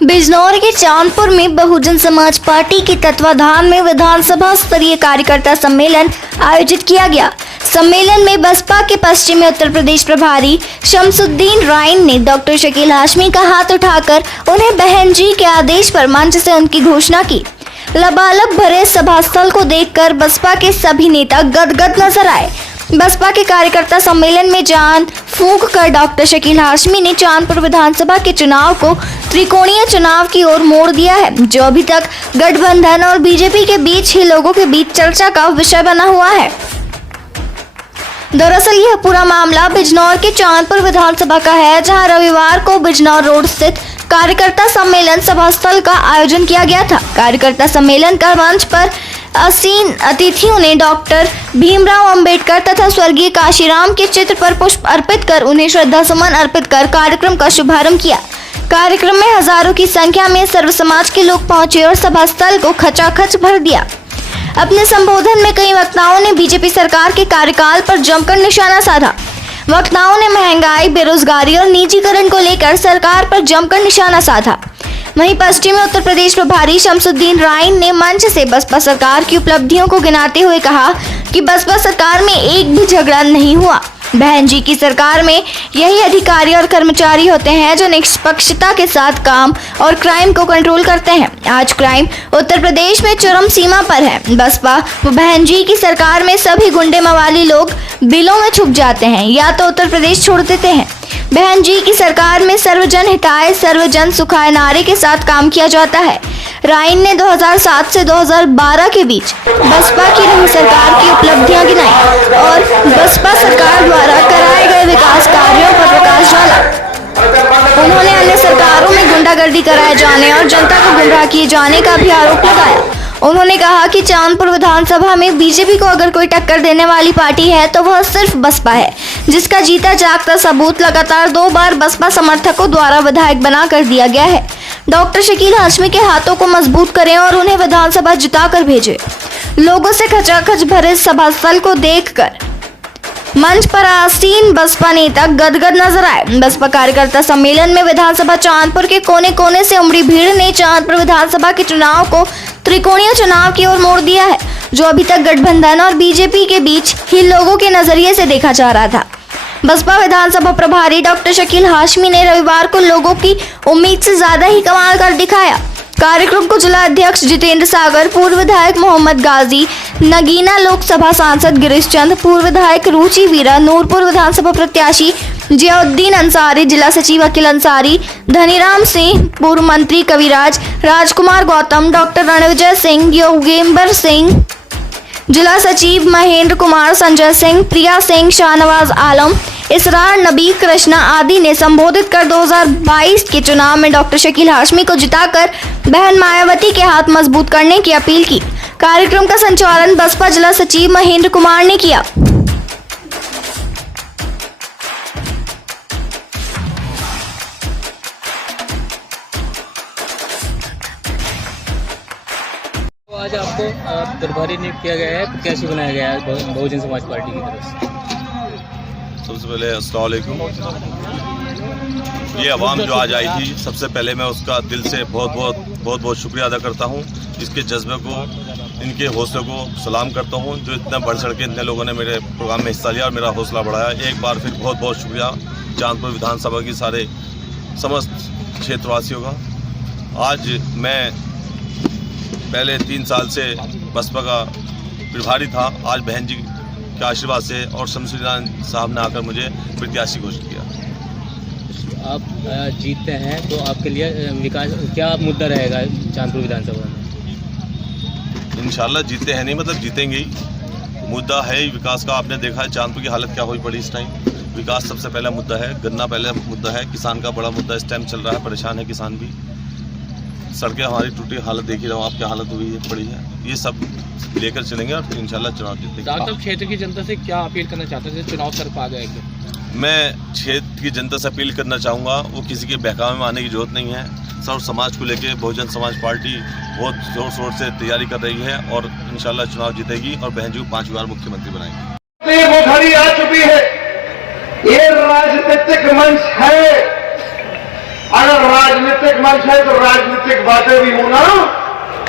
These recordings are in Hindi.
बिजनौर के चांदपुर में बहुजन समाज पार्टी के तत्वाधान में विधानसभा स्तरीय कार्यकर्ता सम्मेलन आयोजित किया गया। सम्मेलन में बसपा के पश्चिमी उत्तर प्रदेश प्रभारी शमसुद्दीन राइन ने डॉक्टर शकील हाशमी का हाथ उठाकर उन्हें बहन जी के आदेश पर मंच से उनकी घोषणा की। लबालब भरे सभा स्थल को देखकर बसपा के सभी नेता गदगद नजर आए। बसपा के कार्यकर्ता सम्मेलन में जान फूंक कर डॉक्टर शकील हाशमी ने चांदपुर विधानसभा के चुनाव को त्रिकोणीय चुनाव की ओर मोड़ दिया है, जो अभी तक गठबंधन और बीजेपी के बीच ही लोगों के बीच चर्चा का विषय बना हुआ है। दरअसल यह पूरा मामला बिजनौर के चांदपुर विधानसभा का है, जहां रविवार को बिजनौर रोड स्थित कार्यकर्ता सम्मेलन सभा स्थल का आयोजन किया गया था। कार्यकर्ता सम्मेलन का मंच पर आसीन अतिथियों ने डॉक्टर भीमराव अंबेडकर तथा स्वर्गीय काशीराम के चित्र पर पुष्प अर्पित कर उन्हें श्रद्धा सुमन अर्पित कर कार्यक्रम का शुभारंभ किया। कार्यक्रम में हजारों की संख्या में सर्व समाज के लोग पहुंचे और सभा स्थल को खचाखच भर दिया। अपने संबोधन में कई वक्ताओं ने बीजेपी सरकार के कार्यकाल पर जमकर निशाना साधा। वक्ताओं ने महंगाई, बेरोजगारी और निजीकरण को लेकर सरकार पर जमकर निशाना साधा। वहीं पश्चिमी उत्तर प्रदेश प्रभारी शमसुद्दीन राइन ने मंच से बसपा सरकार की उपलब्धियों को गिनाते हुए कहा कि बसपा सरकार में एक भी झगड़ा नहीं हुआ। बहन जी की सरकार में यही अधिकारी और कर्मचारी होते हैं जो निष्पक्षता के साथ काम और क्राइम को कंट्रोल करते हैं। आज क्राइम उत्तर प्रदेश में चरम सीमा पर है। बसपा व बहन जी की सरकार में सभी गुंडे मवाली लोग बिलों में छुप जाते हैं या तो उत्तर प्रदेश छोड़ देते हैं। बहन जी की सरकार में सर्वजन हिताय सर्वजन सुखाय नारे के साथ काम किया जाता है। राइन ने 2007 से 2012 के बीच बसपा की रही सरकार की उपलब्धियां गिनाई और बसपा सरकार द्वारा कराए गए विकास कार्यों पर प्रकाश डाला। उन्होंने अन्य सरकारों में गुंडागर्दी कराए जाने और जनता को गुमराह किए जाने का भी आरोप लगाया। उन्होंने कहा कि चांदपुर विधानसभा में बीजेपी को अगर कोई टक्कर देने वाली पार्टी है तो वह सिर्फ बसपा है, जिसका जीता जागता सबूत लगातार 2 बार बसपा समर्थकों द्वारा विधायक बना कर दिया गया है। डॉक्टर शकील हाशमी के हाथों को मजबूत करें और उन्हें विधानसभा जिताकर भेजें। लोगों से खचाखच भरे सभा स्थल को देखकर मंच पर आसीन बसपा नेता गदगद नजर आए। बसपा कार्यकर्ता सम्मेलन में विधानसभा चांदपुर के कोने कोने से उमड़ी भीड़ ने चांदपुर विधानसभा के चुनाव को त्रिकोणीय चुनाव की ओर मोड़ दिया है, जो अभी तक गठबंधन और बीजेपी के बीच ही लोगों के नजरिए से देखा जा रहा था। बसपा विधानसभा प्रभारी डॉक्टर शकील हाशमी ने रविवार को लोगों की उम्मीद से ज्यादा ही कमाल कर दिखाया। कार्यक्रम को जिला अध्यक्ष जितेंद्र सागर, पूर्व विधायक मोहम्मद गाजी, नगीना लोकसभा सांसद गिरीश चंद, पूर्व विधायक रुचि वीरा, नूरपुर विधानसभा प्रत्याशी जियाउद्दीन अंसारी, जिला सचिव अखिल अंसारी, धनीराम सिंह, पूर्व मंत्री कविराज, राजकुमार गौतम, डॉक्टर रणविजय सिंह, योगेंबर सिंह, जिला सचिव महेंद्र कुमार, संजय सिंह, प्रिया सिंह, शाहनवाज आलम, इसरार नबी, कृष्णा आदि ने संबोधित कर 2022 के चुनाव में डॉक्टर शकील हाशमी को जिताकर बहन मायावती के हाथ मजबूत करने की अपील की। कार्यक्रम का संचालन बसपा जिला सचिव महेंद्र कुमार ने किया। आज आपको प्रभारी नियुक्त किया गया है, प्रत्याशी बनाया गया है बहुजन समाज पार्टी की तरफ से। सबसे पहले अस्सलाम वालेकुम। ये आवाम जो आज आई थी, सबसे पहले मैं उसका दिल से बहुत शुक्रिया अदा करता हूँ। इसके जज्बे को, इनके हौसले को सलाम करता हूँ, जो इतना बढ़ चढ़ के इतने लोगों ने मेरे प्रोग्राम में हिस्सा लिया और मेरा हौसला बढ़ाया। एक बार फिर बहुत शुक्रिया चांदपुर विधानसभा की सारे समस्त क्षेत्रवासियों का। आज मैं पहले 3 साल से बसपा का प्रभारी था, आज बहन जी के आशीर्वाद से और शमसुद्दीन साहब ने आकर मुझे प्रत्याशी घोषित किया। आप जीतते हैं तो आपके लिए विकास क्या मुद्दा रहेगा चांदपुर विधानसभा में? इंशाल्लाह जीते हैं नहीं मतलब जीतेंगे ही। मुद्दा है ही विकास का। आपने देखा है चांदपुर की हालत क्या हुई पड़ी इस टाइम। विकास सबसे पहला मुद्दा है, गन्ना पहला मुद्दा है, किसान का बड़ा मुद्दा इस टाइम चल रहा है, परेशान है किसान भी। सड़कें हमारी टूटी हालत देख ही रहा हूँ आप, क्या हालत हुई है पड़ी है। ये सब लेकर चलेंगे और इंशाल्लाह चुनाव जीतेंगे। डॉक्टर क्षेत्र की जनता से क्या अपील करना चाहते थे चुनाव तरफ आ गया एकदम? मैं क्षेत्र की जनता से अपील करना चाहूँगा, वो किसी के बहकावे में आने की जरूरत नहीं है। सर्व समाज को लेके बहुजन समाज पार्टी बहुत जोर शोर से तैयारी कर रही है और इंशाल्लाह चुनाव जीतेगी और बहन जी को 5 बार मुख्यमंत्री बनाएंगे। वो घड़ी आ चुकी है, ये राजनीतिक मंच है। अगर राजनीतिक राजनीतिक मंच है तो राजनीतिक बातें भी होना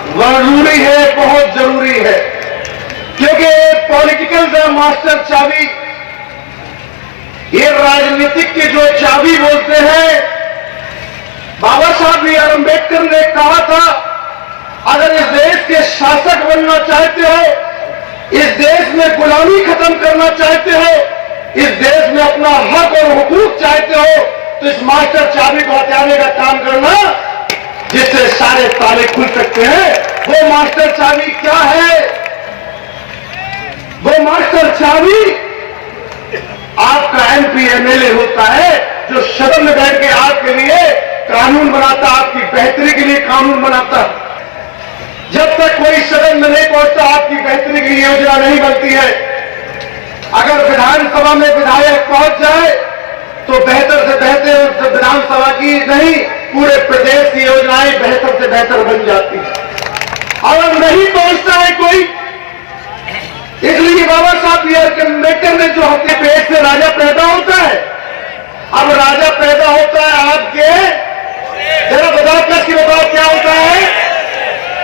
जरूरी है, बहुत जरूरी है, क्योंकि पॉलिटिकल द मास्टर चाबी, ये राजनीतिक की जो चाबी बोलते हैं, बाबा साहब बी आर अम्बेडकर ने कहा था, अगर इस देश के शासक बनना चाहते हो, इस देश में गुलामी खत्म करना चाहते हो, इस देश में अपना हक और हुकूक चाहते हो, तो इस मास्टर चाबी को हटाने का काम करना, जिससे सारे ताले खुल सकते हैं। वो मास्टर चाबी क्या है? वो मास्टर चाबी आपका एमपी एमएलए होता है, जो सदन में बैठ के आपके लिए कानून बनाता, आपकी बेहतरी के लिए कानून बनाता। जब तक कोई सदन में नहीं पहुंचता, आपकी बेहतरी की योजना नहीं बनती है। अगर विधानसभा में विधायक पहुंच जाए तो बेहतर से बेहतर विधानसभा की नहीं, पूरे प्रदेश की योजनाएं बेहतर से बेहतर बन जाती है। अगर नहीं पहुंचता है कोई, इसलिए बाबा साहब बी आर अम्बेडकर ने जो अपने पेट से राजा पैदा होता है, अब राजा पैदा होता है आपके, जरा बताओ कसके बताओ क्या होता है?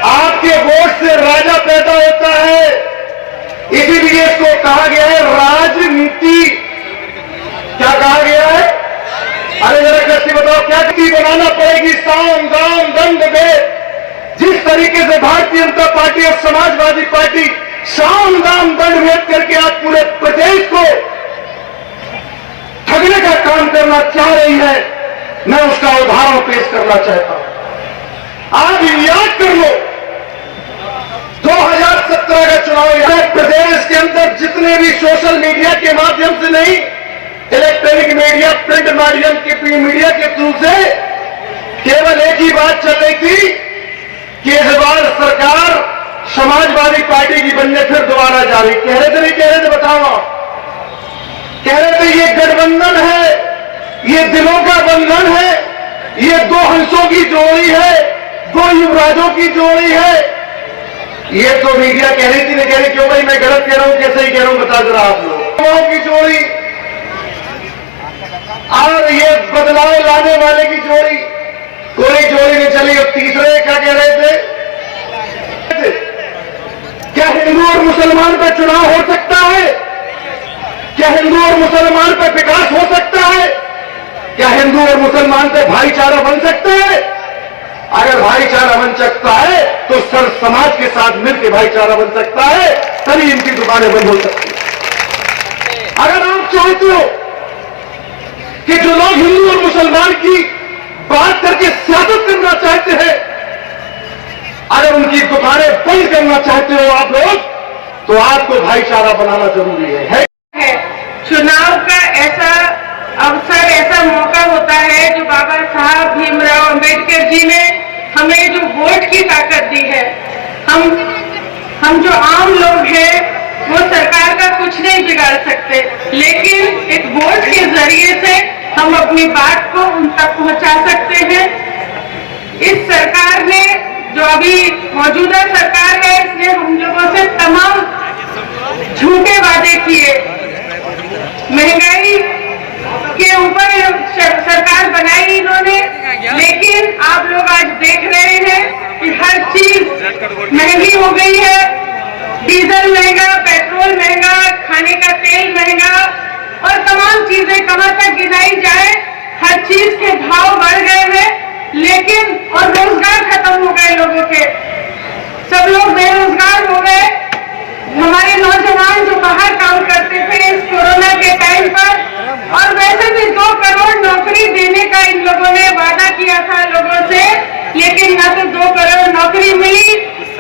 आपके वोट से राजा पैदा होता है। इसीलिए इसको कहा गया है राजनीति। क्या कहा गया है? अरे जरा कसके बताओ क्या नीति बनाना पड़ेगी? साम दाम दंड भेद। जिस तरीके से भारतीय जनता पार्टी और समाजवादी पार्टी साम दाम दंड भेद करके आज पूरे प्रदेश को ठगने का काम करना चाह रही है, मैं उसका उदाहरण पेश करना चाहता हूं। आज याद कर लो, 2017 का चुनाव यह प्रदेश के अंदर जितने भी सोशल मीडिया के माध्यम से नहीं, इलेक्ट्रॉनिक मीडिया, प्रिंट माध्यम के मीडिया के थ्रू से केवल एक ही बात चल रही थी कि इस बार सरकार समाजवादी पार्टी की बनने फिर दोबारा जा रही। कह रहे थे नहीं कह रहे थे? बताओ आप। कह रहे थे ये गठबंधन है, ये दिलों का बंधन है, ये दो हंसों की जोड़ी है, दो युवराजों की जोड़ी है। ये तो मीडिया कह रही थी, नहीं कह रही? क्यों भाई, मैं गलत कह रहा हूं कैसे ही कह रहा हूं बता जरा आप लोग। की जोड़ी और ये बदलाव लाने वाले की जोड़ी, कोई जोड़ी नहीं चली। और तीसरे क्या कह रहे थे? क्या हिंदू और मुसलमान पर चुनाव हो सकता है? क्या हिंदू और मुसलमान पर विकास हो सकता है? क्या हिंदू और मुसलमान पर भाईचारा बन सकता है? अगर भाईचारा बन सकता है तो सर समाज के साथ मिलकर भाईचारा बन सकता है, तभी इनकी दुकानें बंद हो सकती है। अगर आप चाहते हो कि जो लोग हिंदू और मुसलमान की बात करके सियासत करना चाहते हैं, अगर उनकी दुकानें बंद करना चाहते हो आप लोग, तो आपको भाईचारा बनाना जरूरी है। चुनाव का ऐसा अवसर, ऐसा मौका होता है जो बाबा साहब भीमराव अंबेडकर जी ने हमें जो वोट की ताकत दी है। हम जो आम लोग हैं वो सरकार का कुछ नहीं बिगाड़ सकते, लेकिन एक वोट के जरिए से हम अपनी बात को उन तक पहुंचा सकते हैं। इस सरकार ने, जो अभी मौजूदा सरकार है, इसने हम लोगों से तमाम झूठे वादे किए। महंगाई के ऊपर सरकार बनाई इन्होंने, लेकिन आप लोग आज देख रहे हैं कि हर चीज महंगी हो गई है। डीजल महंगा, पेट्रोल महंगा, खाने का तेल महंगा और तमाम चीजें कहां तक गिनाई जाए, हर चीज के भाव बढ़ गए हैं। लेकिन और रोजगार खत्म हो गए लोगों के, सब लोग बेरोजगार हो गए। हमारे नौजवान जो बाहर काम करते थे इस कोरोना के टाइम पर, और वैसे भी 2 करोड़ नौकरी देने का इन लोगों ने वादा किया था लोगों से, लेकिन न तो 2 करोड़ नौकरी मिली,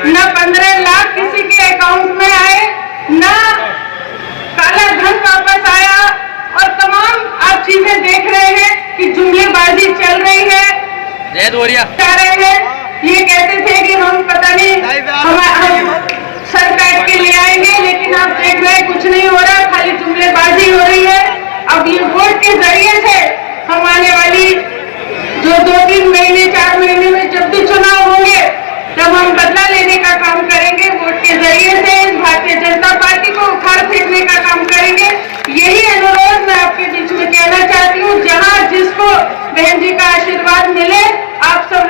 न 15 लाख किसी के अकाउंट में आए, न काला धन वापस आया, और तमाम आप चीजें देख रहे हैं कि जुमलेबाजी चल रही है। कह रहे हैं, ये कहते थे कि हम पता नहीं हम सर काट के ले आएंगे, लेकिन आप देख रहे हैं कुछ नहीं हो रहा, खाली जुमलेबाजी हो रही है। अब ये वोट के जरिए से हम आने वाली जो 2-3 महीने 4 महीने में जब भी चुनाव होंगे, तब हम बदला लेने का काम करेंगे। वोट के जरिए से भारतीय जनता पार्टी को उखाड़ फेंकने का काम करेंगे। यही अनुरोध मैं आपके बीच में कहना चाहती हूँ। जहाँ जिसको बहन जी का आशीर्वाद मिले, आप सब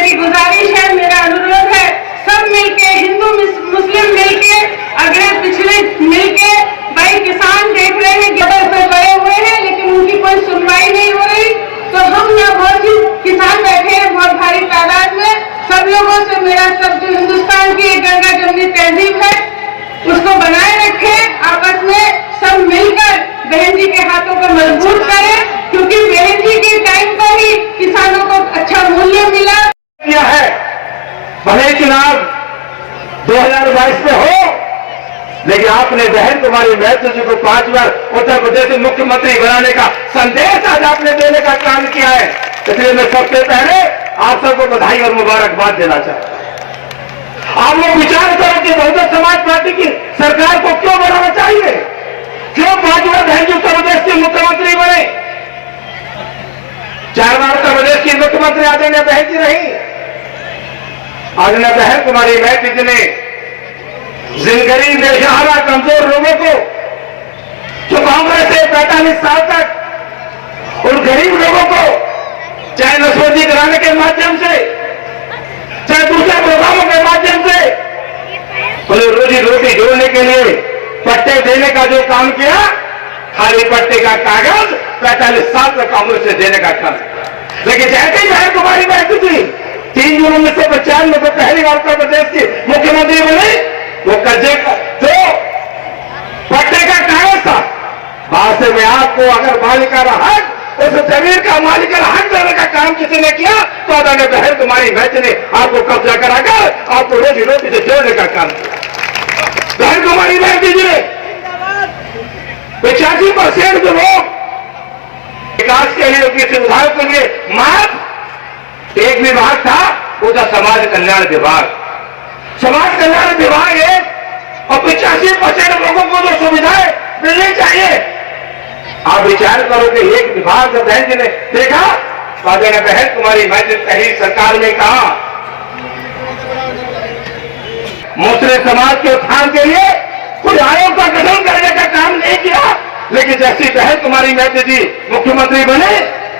मेरी गुजारिश है, मेरा अनुरोध है, सब मिलके, हिंदू मुस्लिम मिलके, अगले पिछले मिलके, भाई किसान देख रहे हैं गदर पे गए हुए हैं लेकिन उनकी कोई सुनवाई नहीं हो रही, तो हम यहाँ बहुत ही किसान बैठे हैं बहुत भारी तादाद में। सब लोगों से मेरा, सब जो हिंदुस्तान की एक गंगा जमुनी तहजीब है उसको बनाए रखें, आपस में सब मिलकर बहन जी के हाथों को मजबूत करें, क्योंकि बहन जी के टाइम पर ही किसानों को अच्छा मूल्य मिला। किया है, भले चुनाव 2022 में हो, लेकिन आपने बहन कुमारी महतो जी को 5 बार उत्तर प्रदेश में मुख्यमंत्री बनाने का संदेश आज आपने देने का काम किया है। इसलिए मैं सबसे पहले आप सबको बधाई और मुबारकबाद देना चाहता हूं। आप लोग विचार करो कि बहुजन समाज पार्टी की सरकार को क्यों बनाना चाहिए, क्यों 5 बार बहन जी उत्तर प्रदेश की मुख्यमंत्री बने। 4 बार उत्तर प्रदेश की मुख्यमंत्री आदरणीय बहन जी रही। आदरणीय बहन कुमारी महतो जी ने जिंदगी बेसहारा कमजोर लोगों को, जो कांग्रेस से 45 साल तक, उन गरीब लोगों को चाहे नसबंदी कराने के माध्यम से, चाहे दूसरे प्रोग्रामों के माध्यम से, उन्हें रोजी रोटी जोड़ने के लिए पट्टे देने का जो काम किया, खाली पट्टे का कागज 45 साल तक कांग्रेस से देने का काम। लेकिन जैसे ही बहन कुमारी महतो जी 3 जून 1995 को पहली बार उत्तर प्रदेश की मुख्यमंत्री बनी, वो कब्जे का जो पट्टे का कागज था, वहां से मैं आपको अगर मालिकाना हक, उस जमीन का मालिकाना हक देने का काम किसी ने किया तो आदरणीय बहन कुमारी महतो ने आपको कब्जा कराकर आपको रोजी रोटी से जोड़ने का काम किया। बहन कुमारी महतो जी ने 85% जो लोग विकास के लिए, उनकी सुविधाओं के लिए मात्र एक विभाग था, वो था समाज कल्याण विभाग। समाज कल्याण विभाग है और 85% लोगों को जो सुविधाएं मिलनी चाहिए, आप विचार करो कि एक विभाग जब बहन जी ने देखा तो आदरणीय बहन कुमारी महतो पहली सरकार में कहा मुस्लिम समाज के उत्थान के लिए कोई आयोग का गठन करने का काम नहीं किया। लेकिन जैसी बहन कुमारी महतो जी मुख्यमंत्री बने,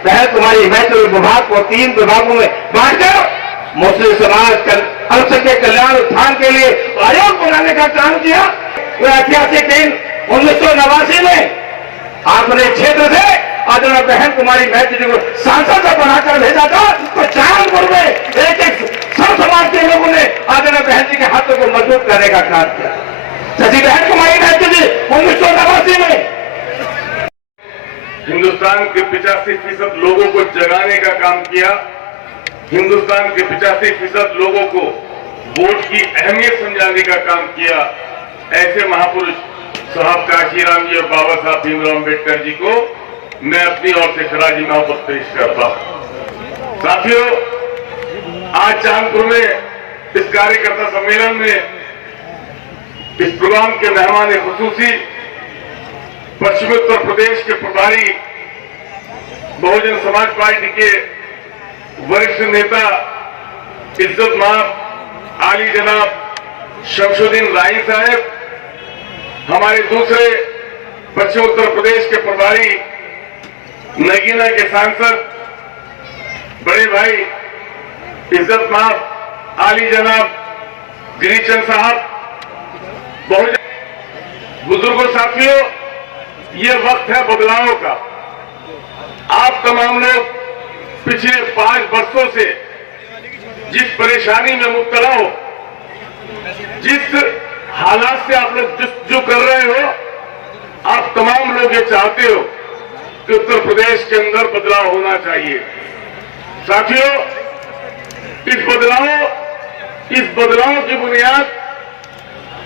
बहन कुमारी महतो विभाग को 3 विभागों में बांटकर मुस्लिम समाज अल्पसंख्यक कल्याण उत्थान के लिए आयोग बनाने का काम किया। वो ऐतिहासिक दिन 1989 में आपने क्षेत्र से आदरणीय बहन कुमारी महतो जी को सांसद बनाकर भेजा था, तो चांदपुर में एक सब समाज के लोगों ने आदरणीय बहन जी के हाथों को मजबूत करने का काम किया। जैसी बहन कुमारी महतो जी 1989 में हिंदुस्तान के 85% लोगों को जगाने का काम किया, हिंदुस्तान के 85% लोगों को वोट की अहमियत समझाने का काम किया। ऐसे महापुरुष साहब काशीराम जी और बाबा साहब भीमराव अम्बेडकर जी को मैं अपनी ओर से खराजी मोहब्बत पेश करता हूं। साथियों, आज चांदपुर में इस कार्यकर्ता सम्मेलन में इस प्रोग्राम के मेहमान खुसूसी पश्चिमी उत्तर प्रदेश के प्रभारी बहुजन समाज पार्टी के वरिष्ठ नेता इज्जत माब आली जनाब शमशुद्दीन राई साहब, हमारे दूसरे पश्चिम उत्तर प्रदेश के प्रभारी नगीना के सांसद बड़े भाई इज्जत माब आली जनाब गिरीचंद साहब, बहुजन बुजुर्गों, साथियों, ये वक्त है बदलाव का। आप तमाम लोग पिछले 5 वर्षों से जिस परेशानी में मुब्तला हो, जिस हालात से आप लोग जो कर रहे हो, आप तमाम लोग ये चाहते हो कि उत्तर प्रदेश के अंदर बदलाव होना चाहिए। साथियों, इस बदलाव की बुनियाद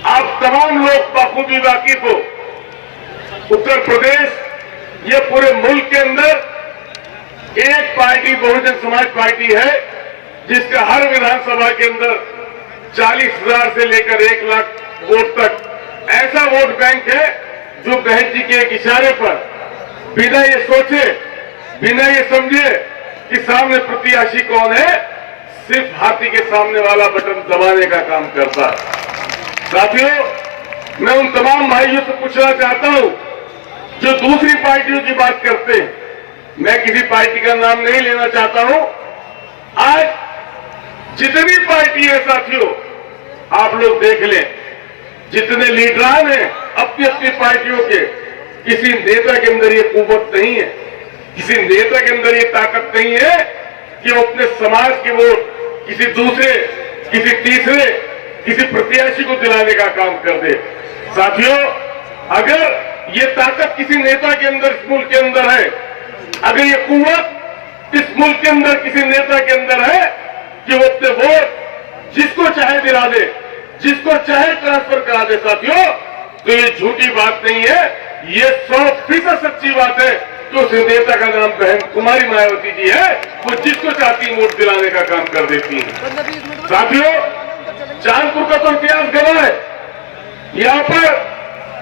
आप तमाम लोग बखूबी वाकिफ हो। उत्तर प्रदेश ये पूरे मुल्क के अंदर एक पार्टी बहुजन समाज पार्टी है, जिसका हर विधानसभा के अंदर 40,000 से लेकर 1 लाख वोट तक ऐसा वोट बैंक है जो बहन जी के एक इशारे पर बिना ये सोचे, बिना ये समझे कि सामने प्रत्याशी कौन है, सिर्फ हाथी के सामने वाला बटन दबाने का काम करता है। साथियों, मैं उन तमाम भाइयों से पूछना चाहता हूं जो दूसरी पार्टियों की बात करते हैं, मैं किसी पार्टी का नाम नहीं लेना चाहता हूं। आज जितनी पार्टी है साथियों, आप लोग देख लें, जितने लीडरान हैं अपनी अपनी पार्टियों के, किसी नेता के अंदर ये कुव्वत नहीं है, किसी नेता के अंदर ये ताकत नहीं है कि वो अपने समाज के वोट किसी दूसरे, किसी तीसरे, किसी प्रत्याशी को दिलाने का काम कर दे। साथियों, अगर ये ताकत किसी नेता के अंदर, इस मुल्क के अंदर है, अगर ये कुव्वत इस मुल्क के अंदर किसी नेता के अंदर है कि वो अपने वोट जिसको चाहे दिला दे, जिसको चाहे ट्रांसफर करा दे, साथियों, तो ये झूठी बात नहीं है, ये 100% सच्ची बात है कि उस नेता का नाम बहन कुमारी मायावती जी है। वो जिसको चाहती वोट दिलाने का काम कर देती है। साथियों, चांदपुर का तो इतिहास गवाह है, यहाँ पर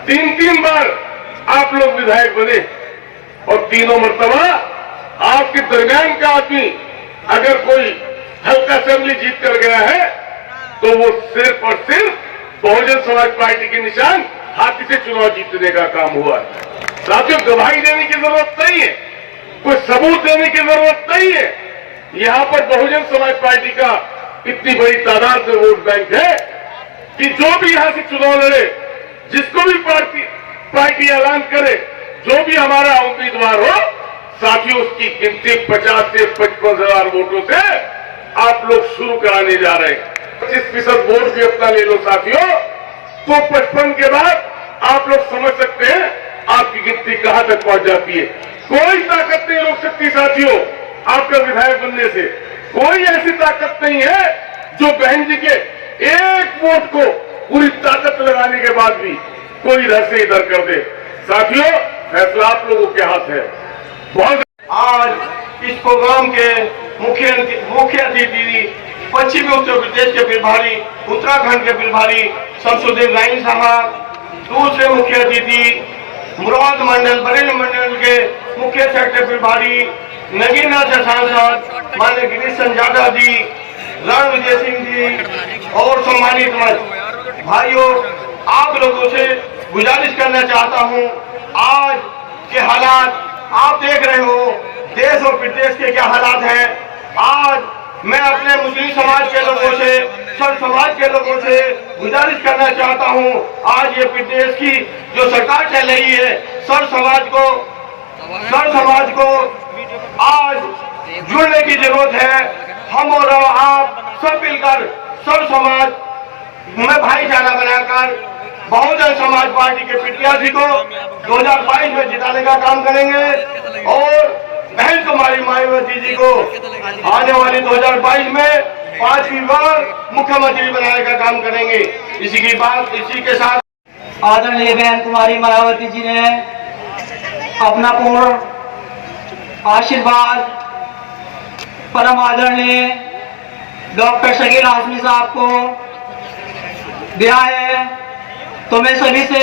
3 बार आप लोग विधायक बने और तीनों मर्तबा आपके दरमियान का आदमी अगर कोई हल्का असेंबली जीत कर गया है तो वो सिर्फ और सिर्फ बहुजन समाज पार्टी के निशान हाथी से चुनाव जीतने का काम हुआ है। साथियों, गवाही देने की जरूरत नहीं है, कोई सबूत देने की जरूरत नहीं है। यहाँ पर बहुजन समाज पार्टी का इतनी बड़ी तादाद में वोट बैंक है कि जो भी यहाँ से चुनाव लड़े, जिसको भी पार्टी ऐलान करे, जो भी हमारा उम्मीदवार हो, साथियों, उसकी गिनती 50 से 55 हजार वोटों से आप लोग शुरू कराने जा रहे हैं। 25% वोट भी अपना ले लो साथियों, तो 55 के बाद आप लोग समझ सकते हैं आपकी गिनती कहां तक पहुंच जाती है। कोई ताकत नहीं रोक सकती साथियों आपका विधायक बनने से। कोई ऐसी ताकत नहीं है जो बहन जी के एक वोट को पूरी ताकत लगाने के बाद भी कोई इधर से इधर कर दे। साथियों, फैसला आप लोगों के हाथ है। बहुत आज इस प्रोग्राम के मुख्य अतिथि पश्चिमी उत्तर प्रदेश के प्रभारी, उत्तराखंड के प्रभारी शमसुद्दीन राइन साहब, दूसरे मुख्य अतिथि मुराद मंडल, बरेली मंडल के मुख्य सेक्टर प्रभारी नगीना से सांसद माननीय गिरीश संजादा जी, रणविजय सिंह जी और सम्मानित मंच भाइयों, आप लोगों से गुजारिश करना चाहता हूं, आज के हालात आप देख रहे हो, देश और प्रदेश के क्या हालात हैं। आज मैं अपने मुस्लिम समाज के लोगों से, सर्व समाज के लोगों से गुजारिश करना चाहता हूं, आज ये प्रदेश की जो सरकार चल रही है, सर्व समाज को आज जुड़ने की जरूरत है। हम और आप सब मिलकर सर्व समाज में भाईचारा बनाकर बहुजन समाज पार्टी के प्रत्याशी को 2022 में जिताने का काम करेंगे और बहन कुमारी मायावती जी को आने वाली 2022 में 5वीं बार मुख्यमंत्री बनाने का काम करेंगे। इसी के साथ आदरणीय बहन कुमारी मायावती जी ने अपना पूर्ण आशीर्वाद परम आदरणीय डॉक्टर शकील हाशमी साहब को दिया है, तो मैं सभी से